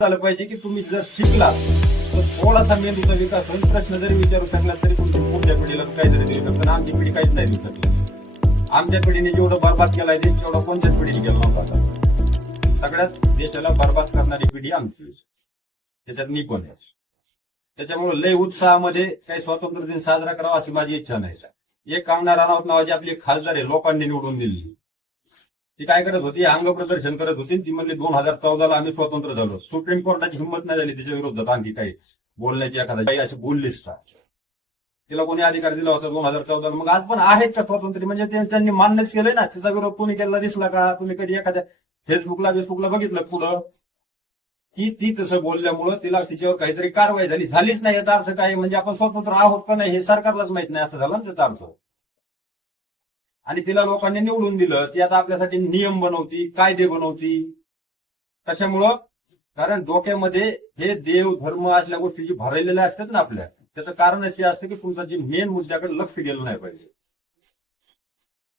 झालं पाहिजे की तुम्ही जर शिकला तर थोडासा मेंदूचा विकास होईल. प्रश्न जरी विचारू शकला तरी तुमच्या पुढच्या पिढीला काहीतरी देऊ शकतो. पण आमची पिढी काहीच नाही देऊ शकली. आमच्या पिढीने जेवढं बरबाद केलाय देश तेवढं कोणत्याच पिढीने केलं नव्हतं. सगळ्यात देशाला बरबाद करणारी पिढी आमची, त्याच्यात मी पण आहे. त्याच्यामुळे लय उत्साहामध्ये काही स्वातंत्र्य दिन साजरा करावा अशी माझी इच्छा नाही. एक कामना राणावत नावाची आपली खासदार आहे, लोकांनी निवडून दिली. ती काय करत होती, अंग प्रदर्शन करत होती. ती म्हणली 2014ला आम्ही स्वतंत्र झालो. सुप्रीम कोर्टाची हिंमत नाही झाली तिच्या विरोधात आणखी काही बोलण्याची, एखादा अशी बोललीच का. तिला कोणी अधिकार दिला होता 2014ला. मग आज पण आहेत का स्वातंत्र्य, म्हणजे त्यांनी मान्यच केलंय ना. तिचा विरोध कोणी केला दिसला का तुम्ही कधी एखाद्या फेसबुकला बघितलं पुढं की ती तसं बोलल्यामुळं तिला तिच्यावर काहीतरी कारवाई झालीच नाही. याचा अर्थ काय, म्हणजे आपण स्वतंत्र आहोत का नाही हे सरकारलाच माहित नाही असं झालं ना त्याचा अर्थ. आणि तिला लोकांनी निवडून दिलं. ती आता आपल्यासाठी नियम बनवती, कायदे बनवती. कशामुळं, कारण डोक्यामध्ये हे देव धर्म असल्या गोष्टी जी भरलेल्या असतात ना आपल्या, त्याचं कारण असे असतं की तुमचा जे मेन मुद्द्याकडे लक्ष गेलं नाही पाहिजे.